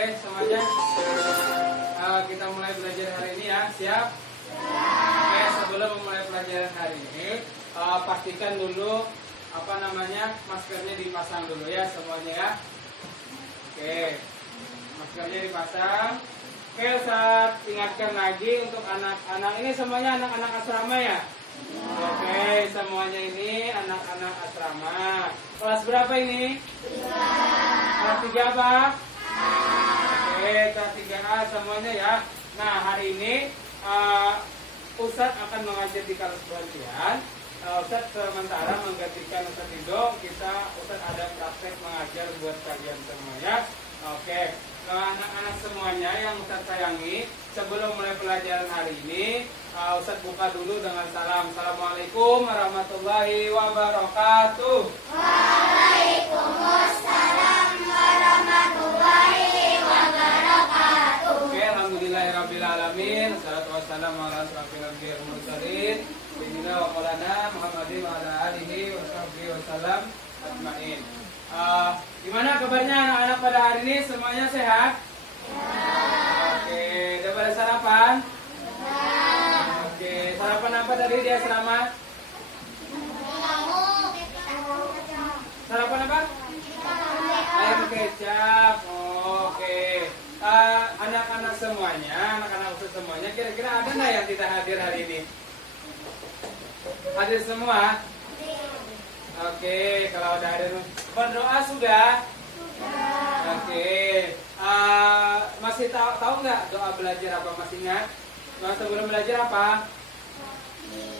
Oke, semuanya. Kita mulai belajar hari ini ya. Siap? Oke, sebelum memulai pelajaran hari ini, pastikan dulu maskernya dipasang dulu ya semuanya ya. Oke, maskernya dipasang. Oke, Ustaz ingatkan lagi untuk anak-anak ini semuanya anak-anak asrama ya. Oke, semuanya ini anak-anak asrama. Kelas berapa ini? Kelas 3 apa? Oke, kelas 3A semuanya ya. Nah, hari ini Ustadz akan mengajar di kelas pelatihan. Ustadz sementara menggantikan Ustadz Ridho. Ustadz ada praktek mengajar buat kalian semuanya. Oke, anak-anak semuanya yang Ustadz sayangi, sebelum mulai pelajaran hari ini, Ustadz buka dulu dengan salam. Assalamualaikum warahmatullahi wabarakatuh. Waalaikumsalam warahmatullahi wabarakatuh. Oke, alhamdulillahirabbil alamin. Wassalatu wassalamu ala asyrofil anbiya'i wal mursalin. Sayyidina wa maulana Muhammadin wa ala alihi wa sahbihi wasallam ajmain. Gimana kabarnya anak-anak pada hari ini? Semuanya sehat? Oke, udah pada sarapan? Oke, sarapan apa tadi di asrama? Sarapan apa? Ayam kecap. Oke. Anak-anak semuanya, anak-anak Ustaz semuanya, kira-kira ada nggak yang tidak hadir hari ini? Hadir semua? Oke, kalau ada berdoa sudah? Oke. Masih tahu nggak doa belajar apa, masih ingat? Sebelum belajar apa?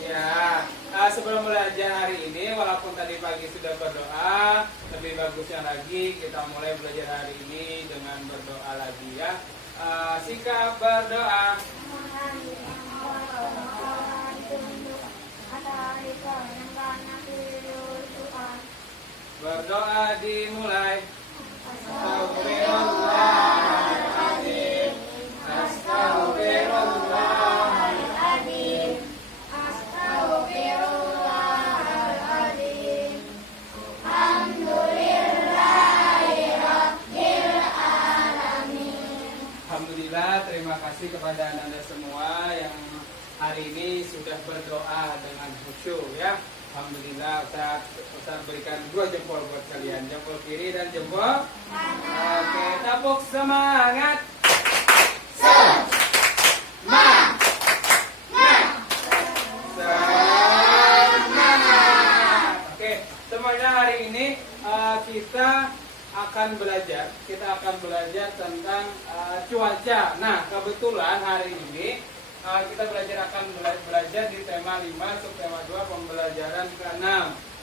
Ya, sebelum belajar hari ini, walaupun tadi pagi sudah berdoa, lebih bagusnya lagi kita mulai belajar hari ini dengan berdoa lagi ya. Sikap berdoa. Berdoa dimulai. Astagfirullahaladzim. Astagfirullahaladzim. Astagfirullahaladzim. Alhamdulillahirabbil alamin. Alhamdulillah, terima kasih kepada anda semua yang hari ini sudah berdoa dengan khusyuk ya. Alhamdulillah, Ustaz berikan 2 jempol buat kalian, jempol kiri dan jempol kanan. Oke, tepuk semangat. Semangat. Oke, semuanya hari ini kita akan belajar tentang cuaca. Nah, kebetulan hari ini kita akan belajar di tema 5, subtema 2, pembelajaran ke-6.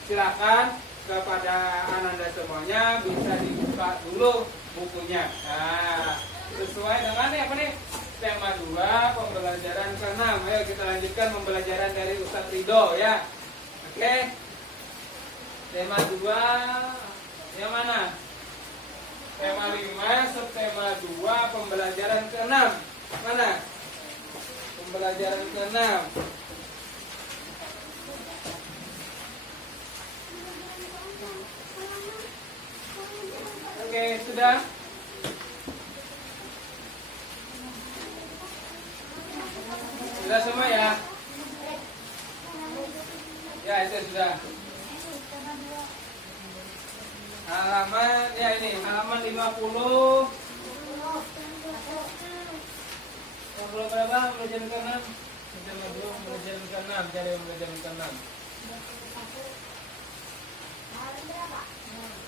Silakan kepada ananda semuanya bisa dibuka dulu bukunya. Nah, sesuai dengan apa nih? Tema 2, pembelajaran ke-6. Ayo kita lanjutkan pembelajaran dari Ustadz Ridho ya. Oke. Tema 2 yang mana? Tema 5, subtema 2, pembelajaran ke-6. Mana? Pembelajaran ke-6. Oke, sudah? Sudah semua ya? Ya, itu sudah. Halaman, ya ini, halaman 50. Kalau berapa? Pelajaran ke-6. Pelajaran ke-6. Cari pelajaran ke-6.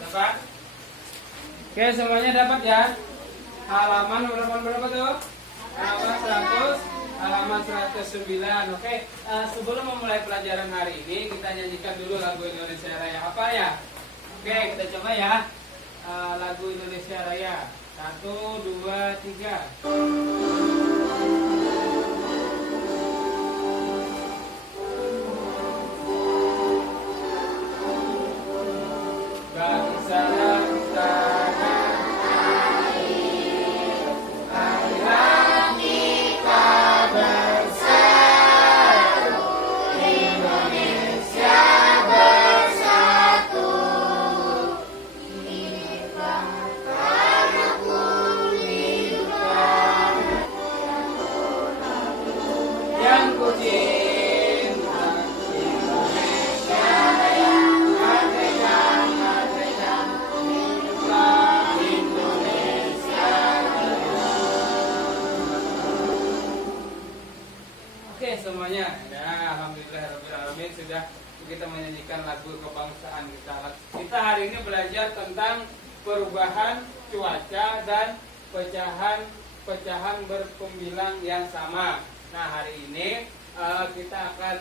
Dapat? Oke, semuanya dapat ya? Halaman berapa tuh? Halaman 109. Oke, sebelum memulai pelajaran hari ini, kita nyanyikan dulu lagu Indonesia Raya. Apa ya? Oke, kita coba ya. Lagu Indonesia Raya. 1, 2, 3. Bangsa tanah air, marilah kita bersatu, Indonesia bersatu. Ini bangsa kulit. semuanya? Ya, alhamdulillahirobbilalamin sudah kita menyanyikan lagu kebangsaan kita. Kita hari ini belajar tentang perubahan cuaca dan pecahan berpembilang yang sama. Nah, hari ini kita akan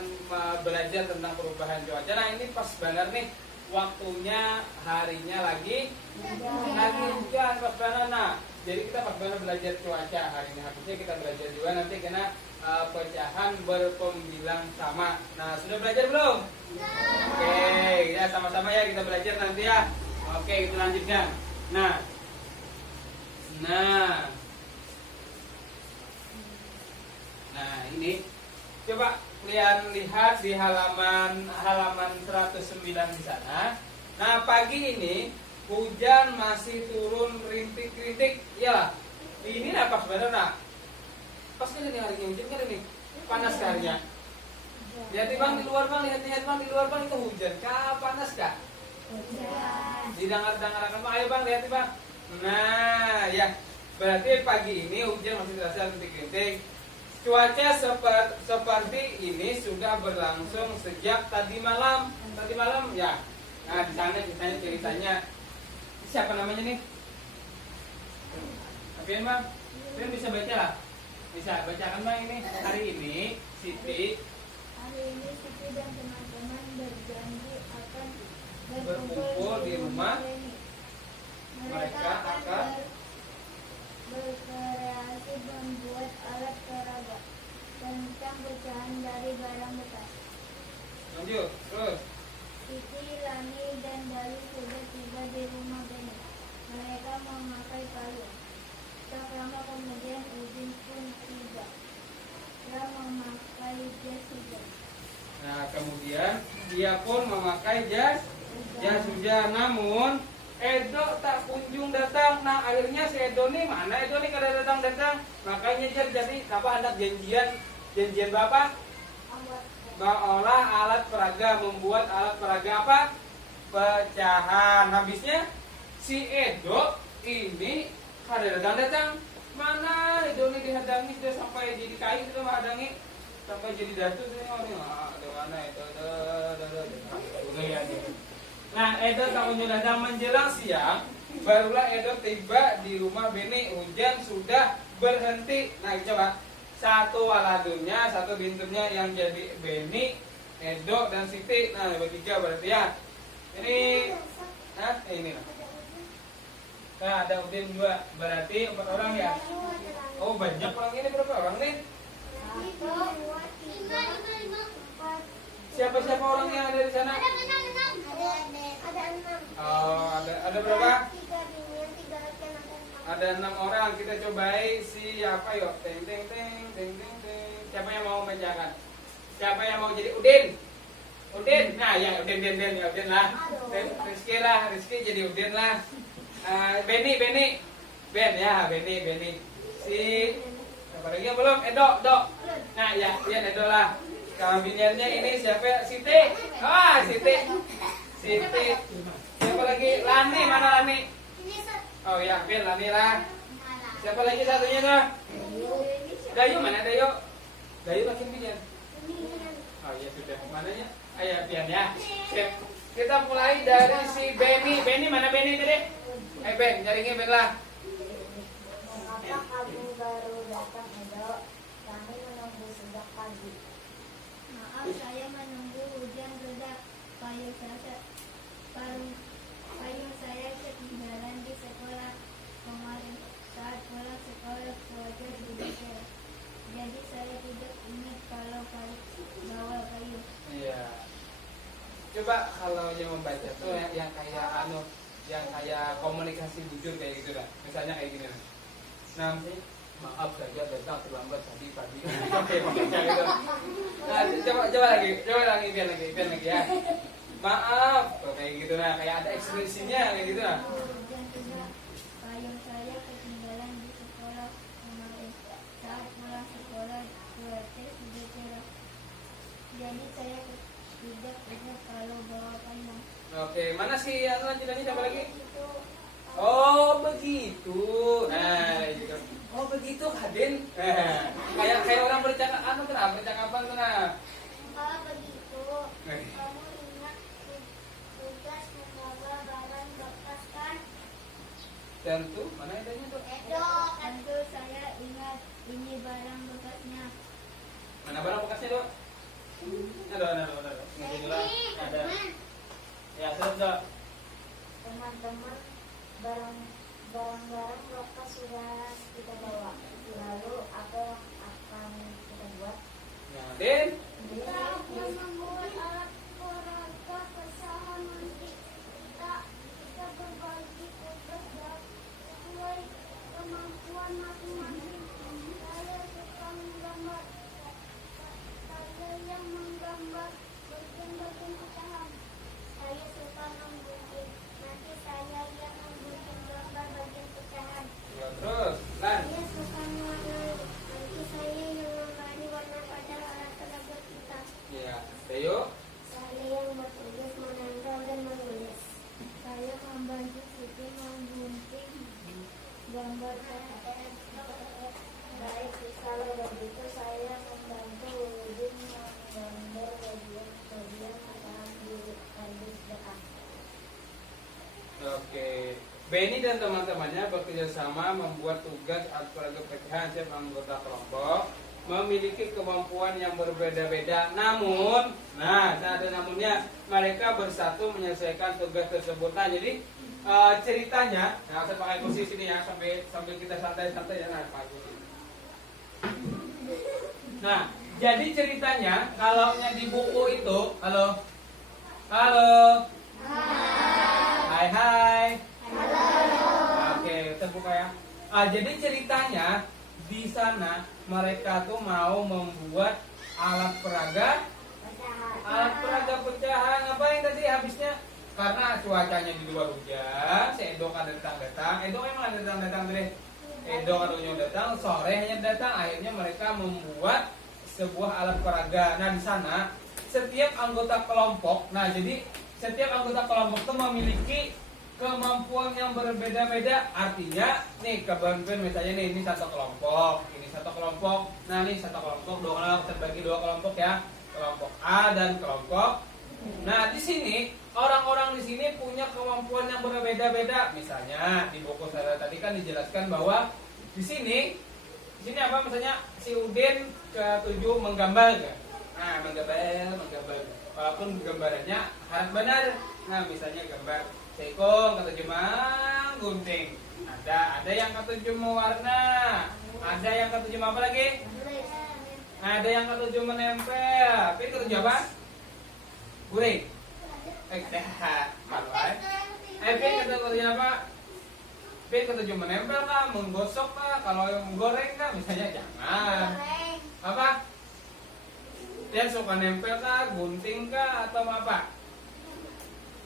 belajar tentang perubahan cuaca. Nah, ini pas banget nih waktunya, harinya lagi hujan pas banget. Nah, jadi kita pas banget belajar cuaca hari ini. Harusnya kita belajar juga nanti kena pecahan berpembilang sama. Nah, sudah belajar belum? Oke, ya sama-sama ya kita belajar nanti ya. Oke, kita lanjutkan. Nah, ini coba kalian lihat di halaman 109 di sana. Nah, pagi ini hujan masih turun rintik-rintik. Iyalah. Ini apa sebenarnya? Nah, pas kan ini harinya hujan kan ini panas harinya. Lihat bang di luar bang, lihat bang di luar bang itu hujan. Kah panas kah? Hujan. Didengar-dengarkan bang, ayo bang lihat bang. Nah, ya berarti pagi ini hujan masih terasa rintik-rintik. Cuaca seperti ini sudah berlangsung sejak tadi malam. Tadi malam ya. Nah, di sana ceritanya siapa namanya nih? Apian bang, Apian bisa baca lah. Bisa bacakan bang ini. Hari ini Siti dan teman-teman berjanji akan berkumpul di rumah. Mereka akan berkreasi membuat alat peraga tentang pecahan dari barang bekas. Lanjut, terus. Siti, Lani, dan Dali sudah tiba di rumah Beni. Mereka memakai payung. Tak lama kemudian Udin pun tiba. Dia memakai jas hujan. Nah, kemudian dia pun memakai jas hujan. Namun Edo tak kunjung datang. Nah, akhirnya si Edo nih mana? Edo nih kada datang. Makanya jadi apa ada janjian bapak? Mengolah alat peraga, membuat alat peraga apa? Pecahan. Habisnya si Edo ini kada datang. Mana Edo nih dihadangi sudah sampai jadi kayu sudah menghadangi sampai jadi datu semua nih. Ada mana itu? Nah, Edo tak kunjung datang. Menjelang siang, barulah Edo tiba di rumah Beni. Hujan sudah berhenti. Nah, coba satu waladunya, satu binturnya yang jadi Beni, Edo dan Siti. Nah, bertiga berarti ya. Ini, ini. Nah, ada Udin juga. Berarti 4 orang ya. Oh, banyak orang ini. Berapa orang nih? 1, 2, 3, 4. Siapa orang yang ada di sana? Ada 6. Oh, ada berapa? 3 bini, 3 laki, Ada 6 orang. Kita cobai siapa yuk? Teng. Siapa yang mau menjaga? Siapa yang mau jadi Udin? Nah ya Udin lah. Rizky jadi Udin lah. Beni. Ben ya, Beni. Si siapa lagi yang belum? Edo. Nah ya, Edo lah. Kabinetnya ini siapa? Siti. Siti. Siapa lagi? Lani, mana Lani? Oh ya, Ben, Lani lah. Siapa lagi satunya tuh? Dayu, mana Dayu? Dayu makin Bian. Oh iya sudah. Mananya? Ayo Bian ya. Sip. Kita mulai dari si Beni. Beni mana Beni tadi? Ben, carinya Ben lah. Apakah kamu baru datang, Edo? Kami menunggu sejak pagi. Maaf, saya menunggu hujan reda. Payung saya ketinggalan di sekolah kemarin. Saat pulang sekolah cuaca sudah cerah. Jadi saya tidak ingat kalau bawa payung. Iya. Coba kalau yang membaca tuh yang kayak komunikasi bujur kayak gitu lah. Misalnya kayak gini lah. Nanti maaf saja datang terlambat tadi pagi. Oke, membaca gitu. Nah, coba lagi biar lagi ya. Maaf, kayak gitu lah, kayak ada ekspresinya kayak gitu lah. Hujan tidak. Payung saya ketinggalan di sekolah kemarin. Saat pulang sekolah cuaca sudah cerah. Jadi saya tidak ingat kalau bawa payung. Oke, mana sih yang lanjutannya siapa lagi? Oh begitu. Nah, gitu. Oh begitu Kadin. Kayak orang bercakap percakapan tuh Tentu, mana adanya tuh? Tentu saya ingat ini barang bekasnya. Mana barang bekasnya tuh? Ada. Ngerti juga? Ada. Ya, sudah. Teman-teman, barang-barang bekas sudah kita bawa. Lalu apa yang akan kita buat? Nah, Den. Kita akan membuat alat peraga pecahan nanti. Kita berbagi tugas sesuai kemampuan masing-masing. Saya suka menggambar. Saya yang menggambar bagian-bagian pecahan. Saya suka membuat. Nanti saya yang membuat gambar bagian pecahan. Ya, terus, Lan. Saya suka mewarnai. Nanti saya yang mewarnai warna pada alat peraga kita. Ya, Teo. Saya yang bertugas menempel dan menulis. Saya membantu Siti menggunting gambar. Baik, kalau begitu saya membantu Udin menggambar bagian pecahan di kardus dekat. Oke. Benny dan teman-temannya bekerja sama membuat tugas alat peraga pecahan. Setiap anggota kelompok memiliki kemampuan yang berbeda-beda. Namun, ada namunnya, mereka bersatu menyelesaikan tugas tersebut. Nah, jadi ceritanya, saya pakai kursi sini ya, sambil kita santai-santai ya, pakai kursi. Nah, jadi ceritanya, kalau di buku itu, halo, hai. Oke, kita buka ya. Jadi ceritanya di sana mereka tuh mau membuat alat peraga pecahan. Ngapain tadi habisnya? Karena cuacanya di luar hujan, si Edo kan datang. Edo emang ada datang deh. Edo kan datang, sore hanya datang. Akhirnya mereka membuat sebuah alat peraga. Nah, di sana setiap anggota kelompok, jadi setiap anggota kelompok itu memiliki kemampuan yang berbeda-beda. Artinya nih kebantuan misalnya nih, ini satu kelompok, ini satu kelompok. Nah, ini satu kelompok, terbagi dua kelompok ya, kelompok A dan kelompok. Nah, di sini orang-orang di sini punya kemampuan yang berbeda-beda. Misalnya di buku saya tadi kan dijelaskan bahwa di sini apa misalnya si Udin ketujuh menggambar kan? Nah, menggambar. Walaupun gambarannya harus benar. Nah, misalnya gambar Sekong ketujuh menggunting. Ada yang ketujuh mewarna. Ada yang ketujuh apa lagi? Ada yang ketujuh menempel. Tapi ketujuh apa? Guring. Ketujuh apa? Ketujuh menempel kah? Menggosok kah? Kalau yang menggoreng kah? Misalnya jangan. Apa? Dia suka nempel kah? Gunting kah? Atau apa?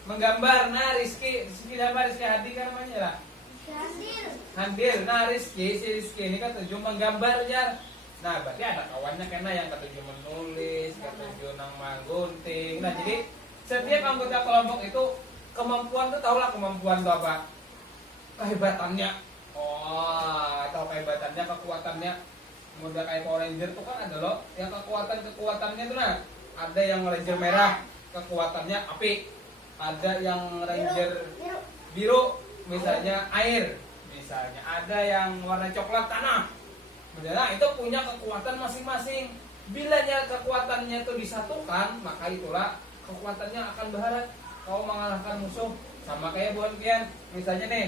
Menggambar. Nah, Rizky apa? Rizky Hadi kan namanya lah. Handil. Nah, si Rizky ini kan tujuh menggambar ya. Nah, berarti ada kawannya kena yang ketujuh menulis, ketujuh nang menggunting. Nah, jadi setiap anggota kelompok itu kemampuan tuh, tahulah kemampuan itu apa? Kehebatannya. Atau kehebatannya, kekuatannya. Mudah kayak Power Ranger tuh kan ada loh, yang kekuatannya tuh nah. Ada yang Ranger merah, kekuatannya api. Ada yang Ranger biru, misalnya air. Misalnya ada yang warna coklat tanah. Nah, itu punya kekuatan masing-masing. Bilanya kekuatannya itu disatukan, maka itulah kekuatannya akan berharap kau mengalahkan musuh. Sama kayak buat kalian. Misalnya nih,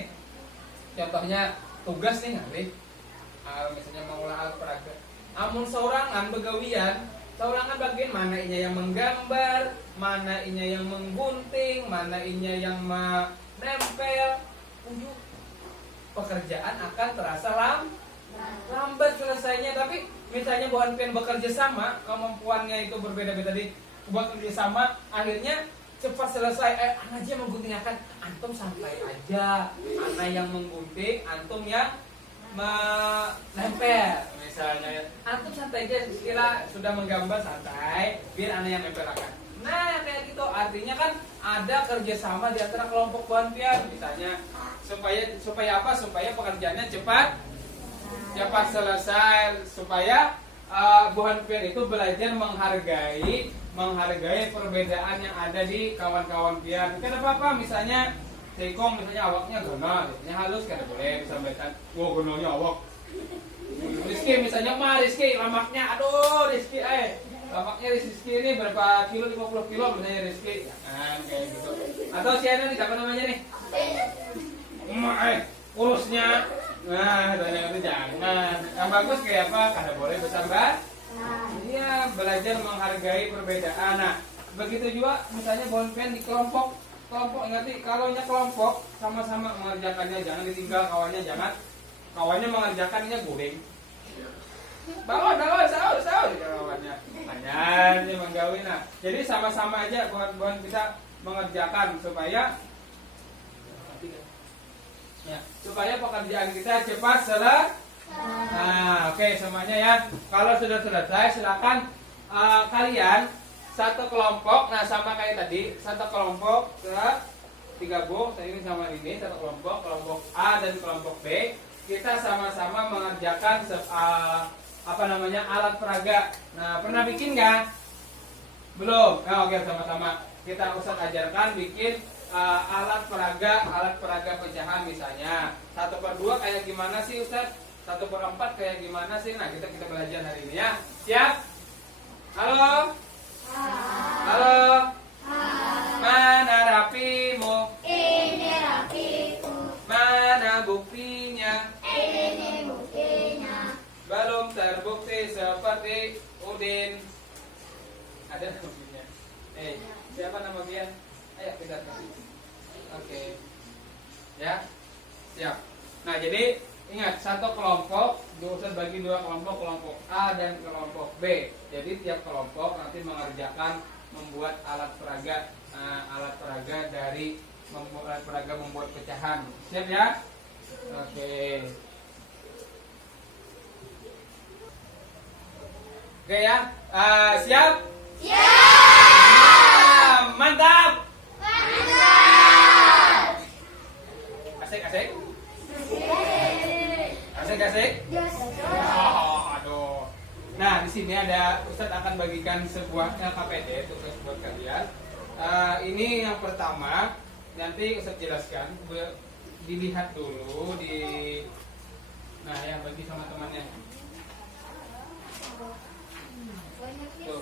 contohnya tugas nih nanti. Misalnya mengolah alat peraga. Amun sorangan begawian, sorangan bagian mana inya yang menggambar, mana inya yang menggunting, mana inya yang menempel. Pekerjaan akan terasa lambat selesainya. Tapi misalnya bukan pian bekerja sama, kemampuannya itu berbeda-beda buat kerja sama, akhirnya cepat selesai. Anak aja menggunting akan antum santai aja, anak yang menggunting, antum yang menempel. Misalnya antum santai aja, kira sudah menggambar santai, biar anak yang nempel akan. Nah, kayak gitu. Artinya kan ada kerjasama di antara kelompok bahan pian. Misalnya supaya apa? Supaya pekerjaannya cepat selesai. Supaya bahan pian itu belajar menghargai perbedaan yang ada di kawan-kawan pian. Kenapa apa? Misalnya Singkong misalnya awaknya gono, misalnya halus kan boleh disampaikan. Wah gononya awak. Rizky misalnya mah Rizky lemaknya, aduh Rizky lemaknya Rizky ini berapa kilo, 50 kilo misalnya Rizky. Jangan kayak gitu. Atau siapa nih, siapa namanya nih? Urusnya. Nah, katanya itu jangan. Yang bagus kayak apa? Kada boleh bersabar. Iya, belajar menghargai perbedaan. Nah, begitu juga misalnya bonpen di kelompok. Kelompok ingat nih, kalau kelompok sama-sama mengerjakannya, jangan ditinggal kawannya, jangan kawannya mengerjakannya guling. Bangun, sahur kawannya. Hanya ini menggawin. Nah, jadi sama-sama aja buat kita mengerjakan supaya supaya pekerjaan kita cepat selesai. Nah, oke semuanya ya. Kalau sudah selesai, silakan kalian satu kelompok. Nah, sama kayak tadi, satu kelompok digabung. Saya ini sama ini satu kelompok, kelompok A dan kelompok B. Kita sama-sama mengerjakan alat peraga. Nah, pernah bikin nggak? Belum. Nah, oke sama-sama. Kita Ustaz ajarkan bikin alat peraga pecahan misalnya 1/2 kayak gimana sih Ustaz? 1/4 kayak gimana sih? Nah kita belajar hari ini ya. Siap? Halo? Halo? Mana rapimu? Ini rapiku, Mana buktinya? ini buktinya. Belum terbukti seperti Udin. Ada buktinya. Siapa nama Bian? Ayo kita kasih. Oke. Ya. Siap. Nah, jadi ingat satu kelompok Ustaz bagi dua kelompok, kelompok A dan kelompok B. Jadi tiap kelompok nanti mengerjakan membuat alat peraga dari membuat peraga membuat pecahan. Siap ya? Oke. Oke ya. Siap? Siap. Mantap. Asik. Aduh. Nah, di sini ada Ustadz akan bagikan sebuah LKPD tugas buat kalian. Ini yang pertama, nanti Ustadz jelaskan. Dilihat dulu di. Nah, ya bagi sama temannya. Tuh.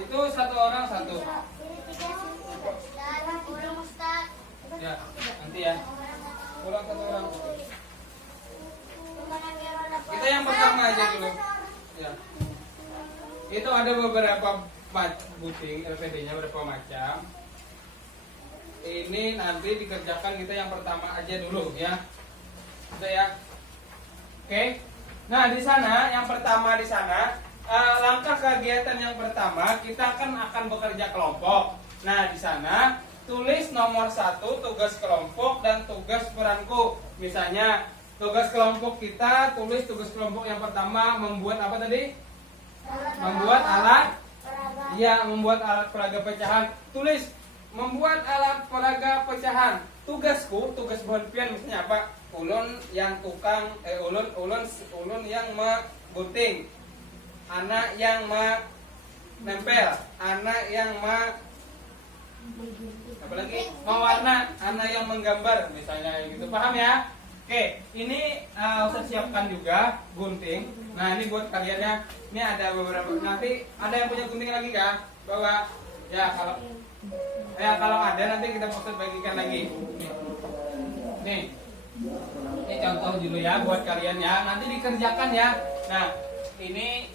Itu satu orang satu. Ya, nanti ya. Pulang satu orang. Kita yang pertama aja dulu. Ya. Itu ada beberapa buting LPD-nya berapa macam. Ini nanti dikerjakan kita yang pertama aja dulu ya. Kita ya. Oke. Nah, di sana yang pertama di sana langkah kegiatan yang pertama kita akan bekerja kelompok. Nah, di sana tulis nomor 1 tugas kelompok dan tugas peranku. Misalnya tugas kelompok kita tulis tugas kelompok yang pertama membuat apa tadi? Membuat alat. Ya, membuat alat peraga pecahan. Tulis membuat alat peraga pecahan. Tugasku, tugas bonpian misalnya apa? Ulun yang tukang ulun yang gunting. Anak yang nempel, anak yang apalagi mewarna, anak yang menggambar misalnya gitu. Paham ya? Oke, ini saya siapkan juga gunting. Nah, ini buat kalian ya. Ini ada beberapa. Nanti ada yang punya gunting lagi kah? Bawa. Ya, kalau ada nanti kita Ustaz bagikan lagi. Nih. Ini contoh dulu ya buat kalian ya. Nanti dikerjakan ya. Nah, ini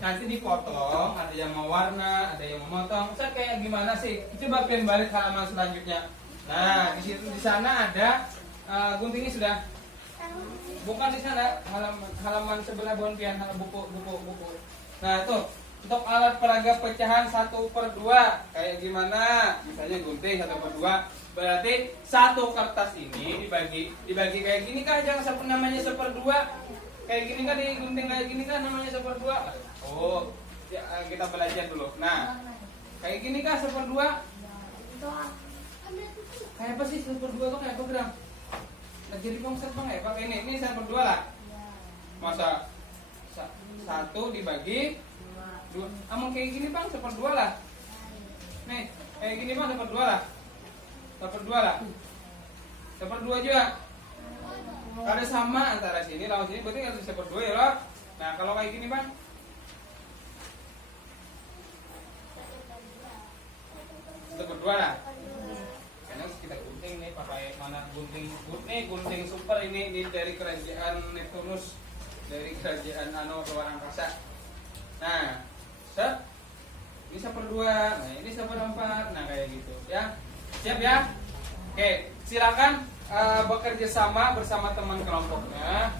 nanti dipotong, ada yang mewarna, ada yang memotong. Ustaz kayak gimana sih? Coba pengen balik halaman selanjutnya. Nah, di sana ada guntingnya sudah. Bukan di sana, halaman sebelah bonpian, buku. Nah, tuh untuk alat peraga pecahan 1/2 kayak gimana? Misalnya gunting 1/2. Berarti satu kertas ini dibagi kayak gini kah? Jangan namanya 1/2. Kayak gini kan digunting kayak gini kan namanya 1/2. Oh, ya, kita belajar dulu. Nah, kayak gini kah 1/2? Kayak apa sih 1/2 tuh kayak apa Gram? Nah, jadi konsep bang ya pakai ini 1/2 lah. Masa 1 dibagi 2. Kayak gini bang 1/2 lah. Nih, kayak gini bang 1/2 lah. 1/2 lah. 1/2 juga. Karena sama antara sini lawan sini berarti harus 1/2 ya loh. Nah kalau kayak gini bang, 1/2 lah. Karena kita gunting nih pakai mana gunting super ini dari kerajaan Neptunus, dari kerajaan luar angkasa. Nah, set. Ini 1/2, nah ini 1/4, nah kayak gitu ya. Siap ya? Oke, silakan bekerja sama bersama teman kelompoknya,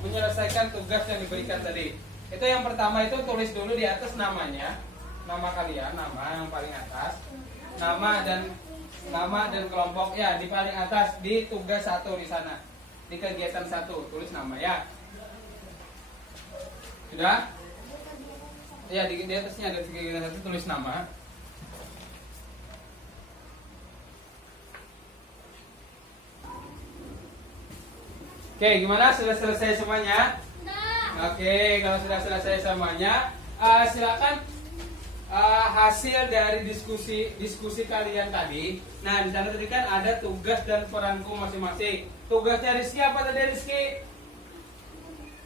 menyelesaikan tugas yang diberikan tadi. Itu yang pertama itu tulis dulu di atas namanya, nama kalian, nama yang paling atas, nama dan kelompok ya di paling atas di tugas 1 di sana, di kegiatan 1 tulis nama ya. Sudah? Ya di atasnya ada kegiatan 1 tulis nama. Oke, gimana? Sudah selesai semuanya? Oke, kalau sudah selesai semuanya, silakan hasil dari diskusi kalian tadi. Nah, di sana tadi kan ada tugas dan peranku masing-masing. Tugasnya Rizky apa tadi Rizky?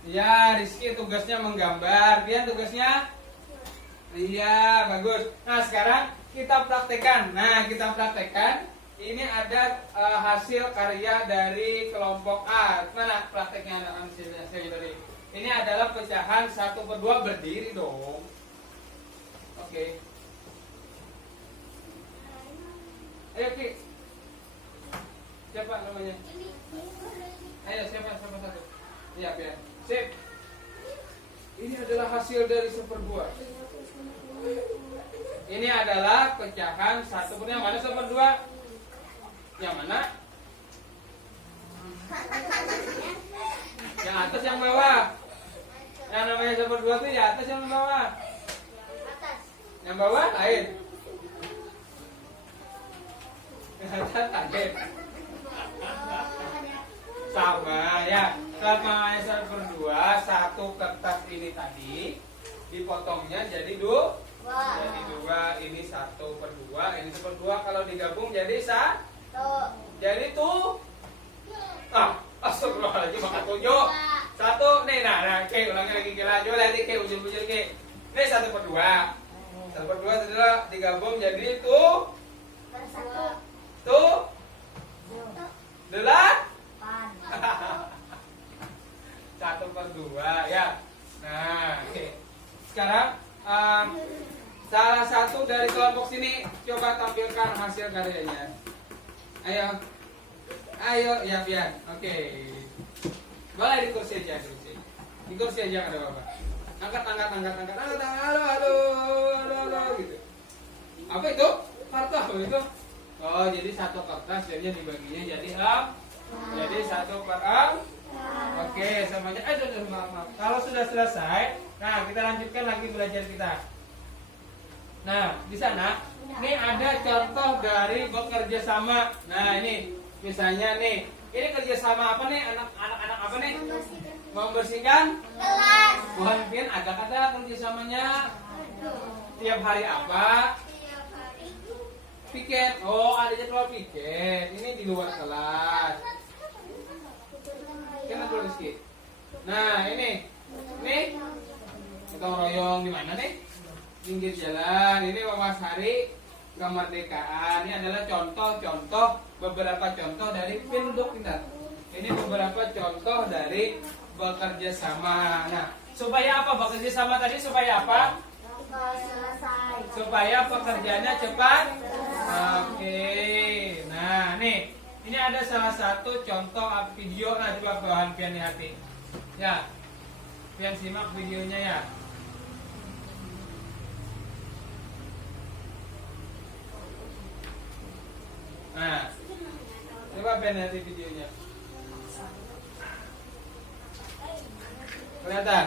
Ya, Rizky tugasnya menggambar. Pian tugasnya? Iya, bagus. Nah, sekarang kita praktekkan. Ini ada hasil karya dari kelompok A. Mana prakteknya hasilnya tadi? Ini adalah pecahan 1/2 berdiri dong. Oke. Ayo Ki. Siapa namanya? Ayo siapa satu? Iya, biar. Sip. Ini adalah hasil dari 1/2. Ini adalah pecahan 1/2. Yang mana 1/2? Yang mana? Yang atas yang bawah. Yang namanya 1/2 itu ya atas yang bawah. Yang bawah lain. Yang atas kaget. Sama ya. Sama 1/2, 1 kertas ini tadi dipotongnya jadi 2. Jadi 2, ini 1/2, ini 1/2 kalau digabung jadi 1. Jadi tuh. Astagfirullahaladzim, maka 7. 1 nih, nah, oke, ulangi lagi kira. Coba lihat ke ujung-ujung ke. Ini 1/2. 1/2 setelah digabung jadi tuh. Tuh. 1/2 ya. Nah, oke. Sekarang salah satu dari kelompok sini coba tampilkan hasil karyanya. Ayo ya Pian. Oke. Boleh di kursi aja, di kursi aja ada Bapak. Angkat. Halo gitu. Apa itu? Kartu apa itu? Oh, jadi 1 kertas jadinya dibaginya jadi 6. Jadi 1/6. Oke, semuanya. Maaf. Kalau sudah selesai, nah kita lanjutkan lagi belajar kita. Nah, di sana ini ada contoh dari bekerja sama. Nah, ini misalnya nih, ini kerjasama apa nih anak-anak apa nih? Membersihkan kelas. Bukan Pian, ada kerjasamanya. Tiap hari apa? Piket. Oh, ada jadwal piket. Ini di luar kelas. Kenapa Rizky? Nah, ini kita royong di mana nih? Pinggir jalan. Ini Wawasan Kemerdekaan. Ini adalah beberapa contoh dari Pinduk Pintar. Ini beberapa contoh dari bekerja sama. Nah, supaya apa bekerja sama tadi? Supaya apa? Supaya pekerjaannya cepat. Oke. Nah, nih. Ini ada salah satu contoh video. Nah, coba bahan Pian hati. Ya. Pian simak videonya ya. Nah, coba Pian hati videonya. Kelihatan?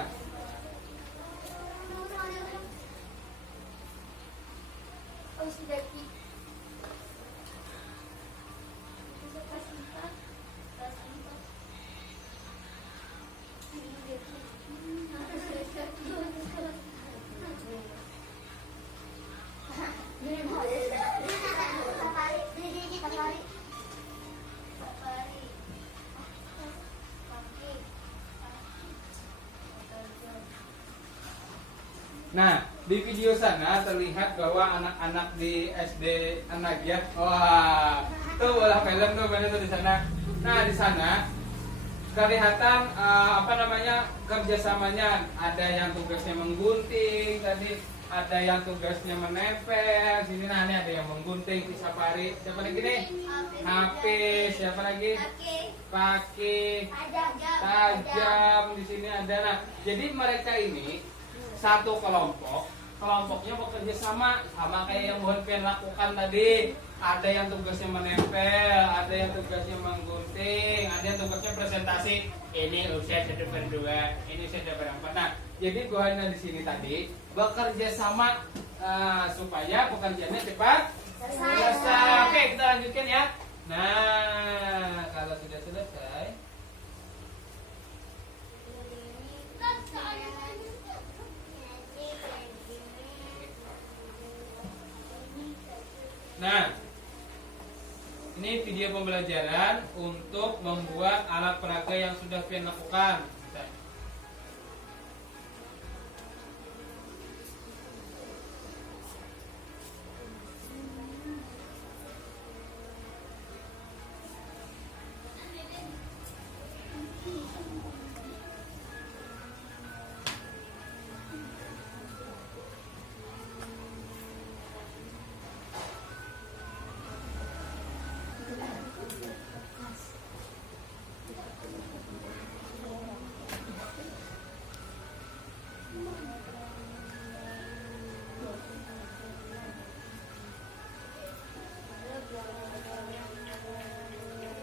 Nah, di video sana terlihat bahwa anak-anak di SD anak ya, wah, itu bola film tuh benar tuh di sana. Nah, di sana kelihatan kerjasamanya. Ada yang tugasnya menggunting tadi, ada yang tugasnya menempel. Sini nah ini ada yang menggunting di Safari. Siapa lagi nih? HP. Siapa lagi? Pakai tajam. Di sini ada. Nah, jadi mereka ini satu kelompoknya bekerja sama kayak yang Bu Pian lakukan tadi. Ada yang tugasnya menempel, ada yang tugasnya menggunting, ada yang tugasnya presentasi. Ini usia 1/2, ini usia 1/4. Nah, jadi goalnya di sini tadi bekerja sama supaya pekerjaannya cepat selesai. Oke, kita lanjutkan ya. Nah, kalau sudah selesai, nah, ini video pembelajaran untuk membuat alat peraga yang sudah Pian lakukan.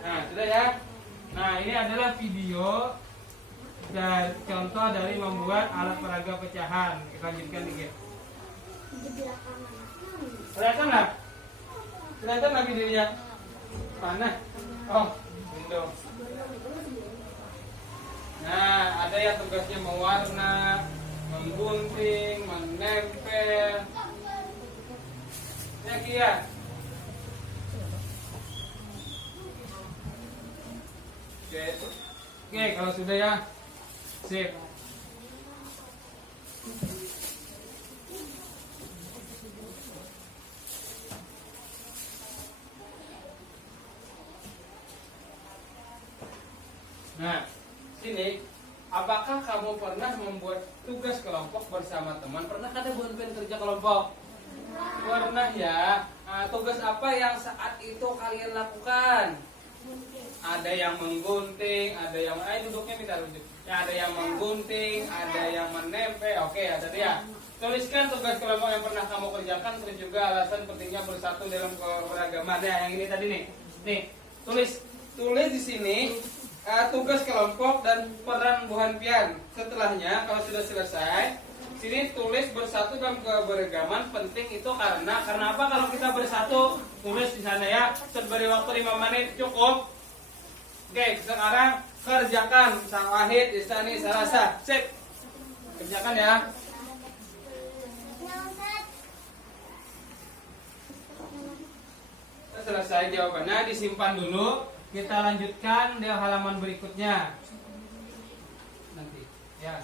Nah, sudah ya. Nah, ini adalah video dan contoh dari membuat alat peraga pecahan. Kita lanjutkan dikit. Kelihatan nggak? Kelihatan nggak videonya? Mana? Oh, itu. Nah, ada yang tugasnya mewarna, menggunting, menempel. Ya, Kia. Oke, kalau sudah ya, sip. Nah, sini, apakah kamu pernah membuat tugas kelompok bersama teman? Pernah ada buat kerja kelompok? Pernah ya. Nah, tugas apa yang saat itu kalian lakukan? Ada yang menggunting, ada yang duduknya minta rujuk. Ya, ada yang menggunting, ada yang menempel. Oke, ada dia. Tuliskan tugas kelompok yang pernah kamu kerjakan, terus juga alasan pentingnya bersatu dalam keberagaman. Ya, yang ini tadi nih. Nih, tulis di sini tugas kelompok dan peran Bu Pian. Setelahnya, kalau sudah selesai, sini tulis bersatu dalam keberagaman penting itu karena apa? Kalau kita bersatu, tulis di sana ya. Beri waktu 5 menit cukup. Oke, sekarang kerjakan Sang Wahid, Istani, Sarasa. Sip. Kerjakan ya. Selesai jawabannya, disimpan dulu. Kita lanjutkan di halaman berikutnya. Nanti, ya.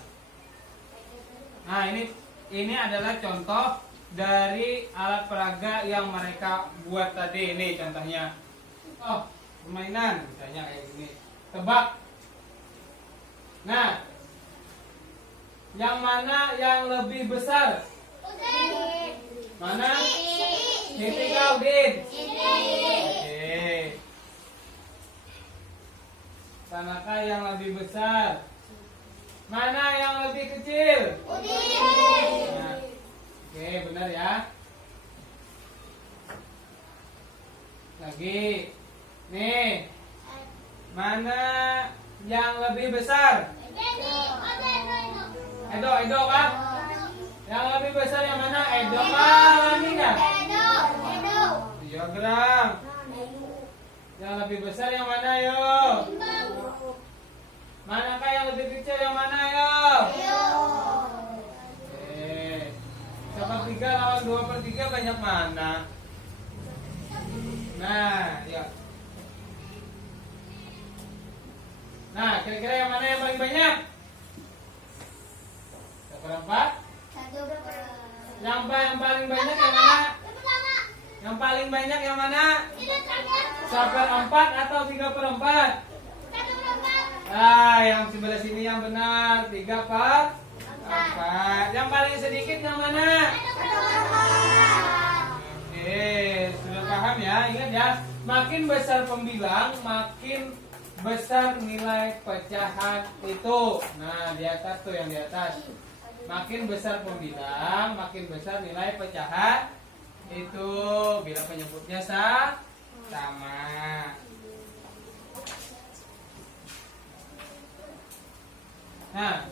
Nah, ini adalah contoh dari alat peraga yang mereka buat tadi. Ini contohnya. Oh, permainan misalnya kayak gini. Tebak. Nah, yang mana yang lebih besar? Mana? Siti kau, Din. Oke. Manakah yang lebih besar? Mana yang lebih kecil? Nah, oke, benar ya. Lagi. Nih. Mana yang lebih besar? Edo Pak. Yang lebih besar yang mana? Edo Pak, enggak? Diagram. Yang lebih besar yang mana, yo? Manakah yang lebih kecil yang mana, yo? Oke. 1/3 lawan 2/3 banyak mana? Nah, ya. Nah, kira-kira yang mana yang paling banyak? 1/4? 1/4. Apa yang paling banyak yang mana? Yang paling banyak yang mana? 1/4 atau 3/4? Yang sebelah sini yang benar 3/4. Yang paling sedikit yang mana? Oke, sudah paham ya? Ingat ya, makin besar pembilang, makin besar nilai pecahan itu. Nah, di atas tuh yang di atas. Makin besar pembilang, makin besar nilai pecahan itu bila penyebutnya sama. Nah,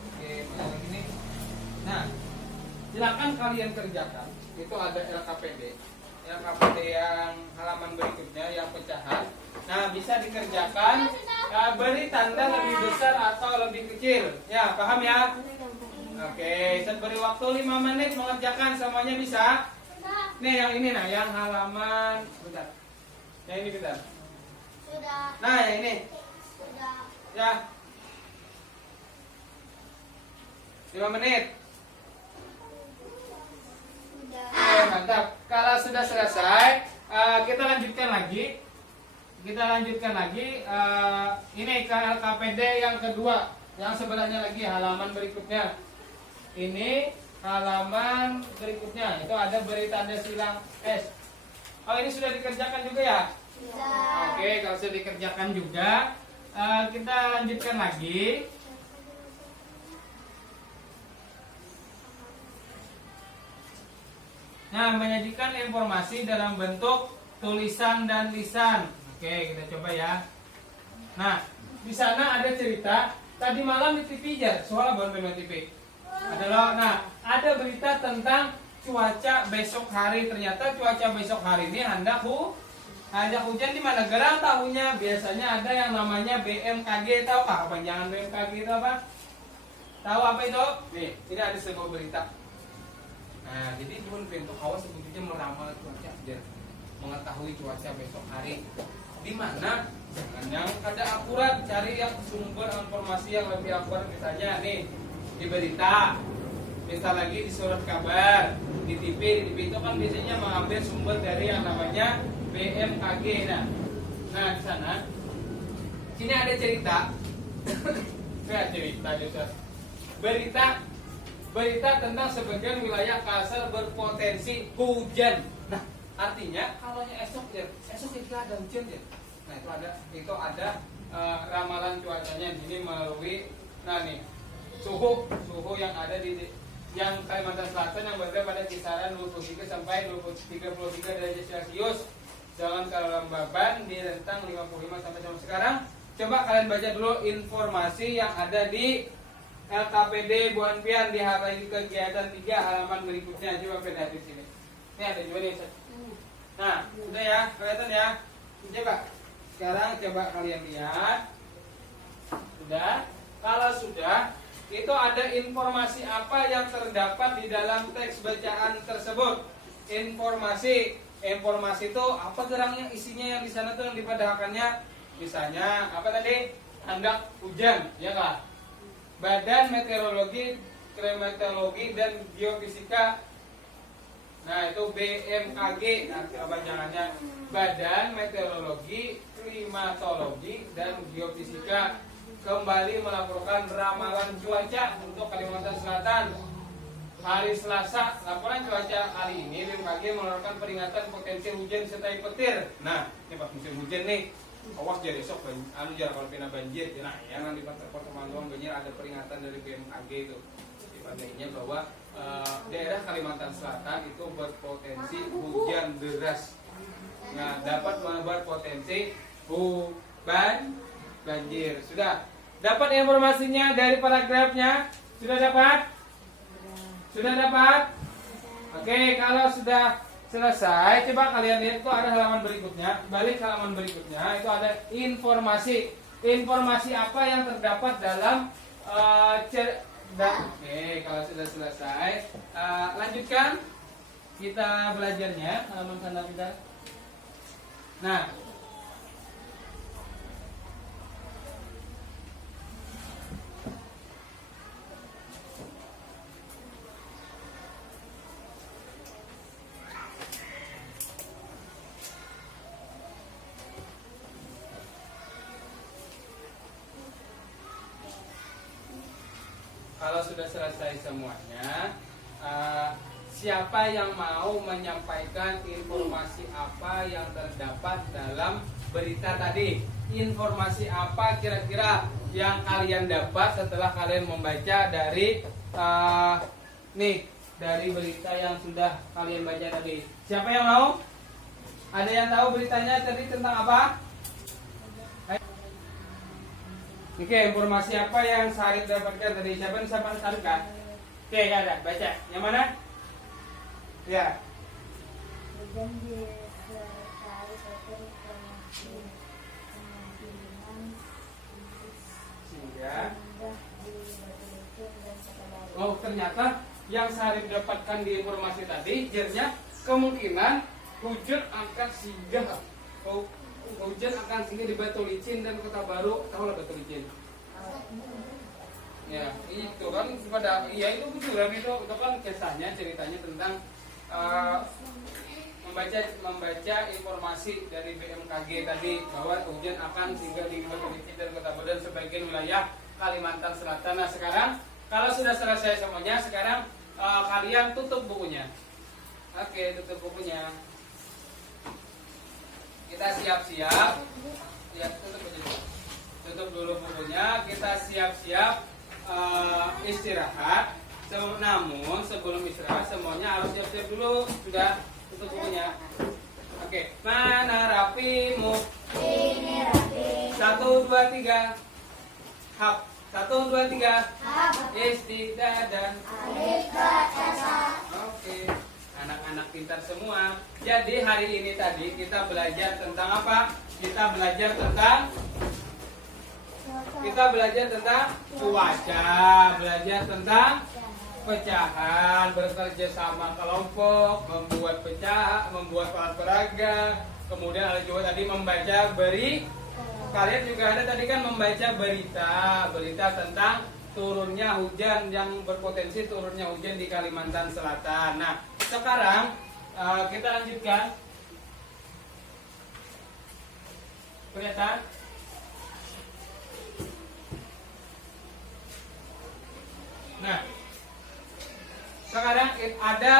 oke, mana lagi nih? Nah, silakan kalian kerjakan. Itu ada LKPD yang halaman berikutnya yang pecahan. Nah, bisa dikerjakan. Beri tanda lebih besar atau lebih kecil. Ya, paham ya? Oke, saya beri waktu 5 menit mengerjakan semuanya bisa? Nih yang ini nah, yang halaman bentar. Yang ini bentar. Sudah. Nah, yang ini. Sudah. Ya. 5 menit. Sudah. Oke, mantap. Kalau sudah selesai, kita lanjutkan lagi. Ini LKPD yang kedua, yang sebelahnya lagi halaman berikutnya. Ini halaman berikutnya, itu ada beri tanda silang S. Oh, ini sudah dikerjakan juga ya? Sudah. Oke, kalau sudah dikerjakan juga, kita lanjutkan lagi. Nah, menyajikan informasi dalam bentuk tulisan dan lisan. Oke, kita coba ya. Nah, di sana ada cerita. Tadi malam di TV ya, soalnya baru memang TV. Nah, ada berita tentang cuaca besok hari. Ternyata cuaca besok hari ini hendak hujan di mana? Negara tahunya biasanya ada yang namanya BMKG. Tahu kah kepanjangan BMKG itu apa? Tahu apa itu? Nih, ini ada sebuah berita. Nah, jadi Bun bentuk awas sebetulnya meramal cuaca biar mengetahui cuaca besok hari. Di mana? Jangan yang ada akurat, cari yang sumber informasi yang lebih akurat. Misalnya nih di berita, bisa lagi di surat kabar, di TV. Di TV itu kan biasanya mengambil sumber dari yang namanya BMKG. Nah di sana, sini ada cerita. Berita tentang sebagian wilayah Kalsel berpotensi hujan. Nah, artinya kalau esok itu ada hujan ya. Nah, itu ada ramalan cuacanya ini melalui suhu yang ada di yang Kalimantan Selatan yang berada pada kisaran 23 sampai 33 derajat Celcius dengan kelembaban di rentang 55 sampai sekarang. Coba kalian baca dulu informasi yang ada di LKPD Buan Pian di hari kegiatan 3 halaman berikutnya. Coba lihat di sini. Ini ada juga nih. Nah, sudah ya, kelihatan ya. Coba sekarang coba kalian lihat. Sudah? Kalau sudah, itu ada informasi apa yang terdapat di dalam teks bacaan tersebut. Informasi itu apa gerangnya, isinya yang di sana tuh yang dipadahkannya. Misalnya apa tadi? Hendak hujan, ya kah? Badan Meteorologi, Klimatologi dan Geofisika. Nah, itu BMKG. Nah, kepanjangannya Badan Meteorologi, Klimatologi dan Geofisika kembali melaporkan ramalan cuaca untuk Kalimantan Selatan. Hari Selasa, laporan cuaca kali ini BMKG mengeluarkan peringatan potensi hujan disertai petir. Nah, ini pas musim hujan nih. Awas jadi esok jangan kalau kena banjir. Nah, yang di pertemuan banjir ada peringatan dari BMKG itu. Dipanggilnya bahwa daerah Kalimantan Selatan itu berpotensi hujan deras. Nah, dapat menebar potensi banjir. Sudah dapat informasinya dari paragrafnya? Sudah dapat? Sudah dapat? Oke, kalau sudah selesai, coba kalian lihat itu ada halaman berikutnya. Balik ke halaman berikutnya, itu ada informasi. Informasi apa yang terdapat dalam Oke, kalau sudah selesai, lanjutkan kita belajarnya halaman sana kita. Nah, sudah selesai semuanya, siapa yang mau menyampaikan informasi apa yang terdapat dalam berita tadi? Informasi apa kira-kira yang kalian dapat setelah kalian membaca dari dari berita yang sudah kalian baca tadi? Siapa yang mau? Ada yang tahu beritanya tadi tentang apa? Oke, informasi apa yang Sarip dapatkan tadi? Siapa yang Sarip kan? Oke, nggak ada. Baca. Yang mana? Ya. Hujan disertai satu kemungkinan Sehingga. di batu licin dan sekadar. Oh, ternyata yang Sarip dapatkan di informasi tadi, jernya kemungkinan hujan akan singgah. Oh, hujan akan singgah di Batu Licin dan Kota Baru. Tahu lah Batu Licin? Ya, itu kan pada itu betul itu kan kisahnya, ceritanya tentang membaca informasi dari BMKG tadi bahwa hujan akan singgah di Batu Licin dan Kota Baru dan sebagian wilayah Kalimantan Selatan. Nah, sekarang kalau sudah selesai semuanya, sekarang kalian tutup bukunya. Oke, tutup bukunya. Kita siap-siap. Ya, tutup dulu bukunya. Kita siap-siap istirahat. Namun sebelum istirahat semuanya harus siap-siap dulu. Sudah tutup bukunya. Oke, mana rapimu? Ini rapi. 1, 2, 3. Hap. 1, 2, 3. Hap. Istidah dan Alif Asa. Oke. Anak-anak pintar semua. Jadi hari ini tadi kita belajar tentang apa? Kita belajar tentang cuaca, belajar tentang pecahan, bekerja sama kelompok, membuat pecahan, membuat alat peraga. Kemudian ada juga tadi membaca kalian juga ada tadi kan membaca berita tentang turunnya hujan, yang berpotensi turunnya hujan di Kalimantan Selatan. Nah, sekarang kita lanjutkan. Kelihatan? Nah, sekarang ada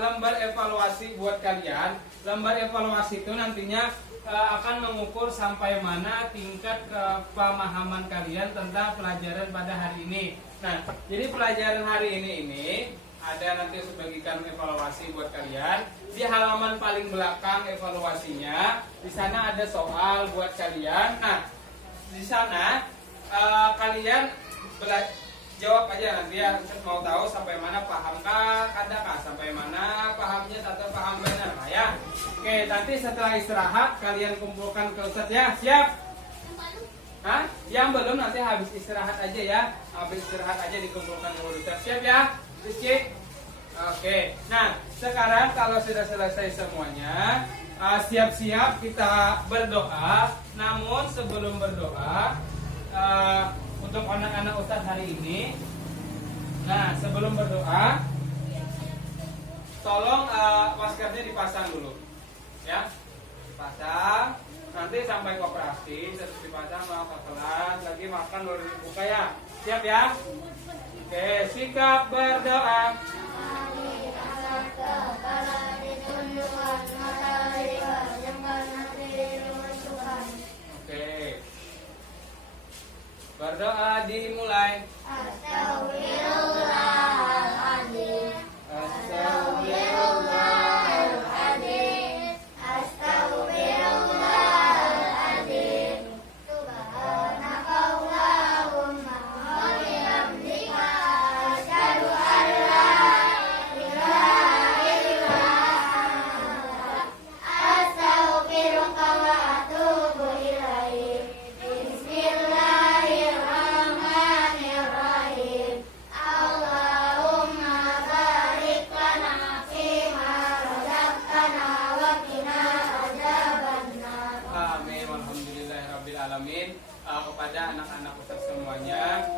lembar evaluasi buat kalian. Lembar evaluasi itu nantinya akan mengukur sampai mana tingkat kepemahaman kalian tentang pelajaran pada hari ini. Nah, jadi pelajaran hari ini ada nanti sebagikan evaluasi buat kalian. Di halaman paling belakang evaluasinya, di sana ada soal buat kalian. Nah, di sana kalian jawab aja nanti ya, mau tahu sampai mana pahamkah, adakah sampai mana pahamnya atau paham benar ya. Oke, nanti setelah istirahat kalian kumpulkan ke Ustadz ya. Siap? Hah? Yang belum nanti habis istirahat aja ya. Habis istirahat aja dikumpulkan ke Ustadz. Siap ya? Rizky? Oke. Nah, sekarang kalau sudah selesai semuanya, siap-siap kita berdoa. Namun sebelum berdoa, untuk anak-anak Ustadz hari ini, nah sebelum berdoa, tolong maskernya dipasang dulu, ya, pasang. Nanti sampai koperasi terus dipasang, mau ke kelas lagi makan baru dibuka ya. Siap ya? Oke, sikap berdoa. Oke. Berdoa dimulai. Astagfirullahaladzim. Astagfirullahaladzim. Astagfirullahaladzim. Subhanakallahumma wa bihamdika asyhadu an la ilaha illa anta astaghfiruka wa atubu ilaik. Bismillahirrahmanirrahim. Allahumma barik lana fima razaqtana wa qina adzabannar. Amin. Alhamdulillahirabbil alamin. Kepada anak-anak Ustaz semuanya.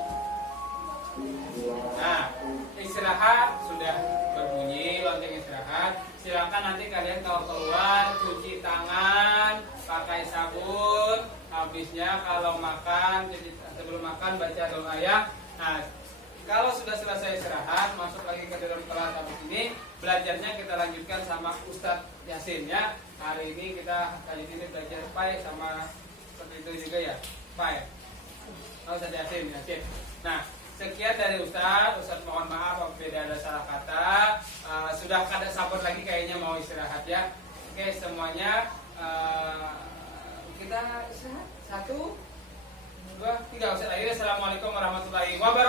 Nah, istirahat sudah berbunyi lonceng istirahat. Silakan nanti kalian kalau keluar cuci tangan, pakai sabun. Habisnya kalau makan, jadi sebelum makan baca doa ya. Nah, Kalau sudah selesai istirahat, masuk lagi ke dalam kelas habis ini, belajarnya kita lanjutkan sama Ustadz Yasin ya. Hari ini kita kali ini belajar pai sama seperti itu juga ya, pai. Ustadz Yasin. Nah, sekian dari Ustadz mohon maaf apabila ada salah kata. Sudah kada sabar lagi kayaknya mau istirahat ya. Oke semuanya, kita istirahat. 1, 2, 3. Ustadz akhirnya assalamualaikum warahmatullahi wabarakatuh.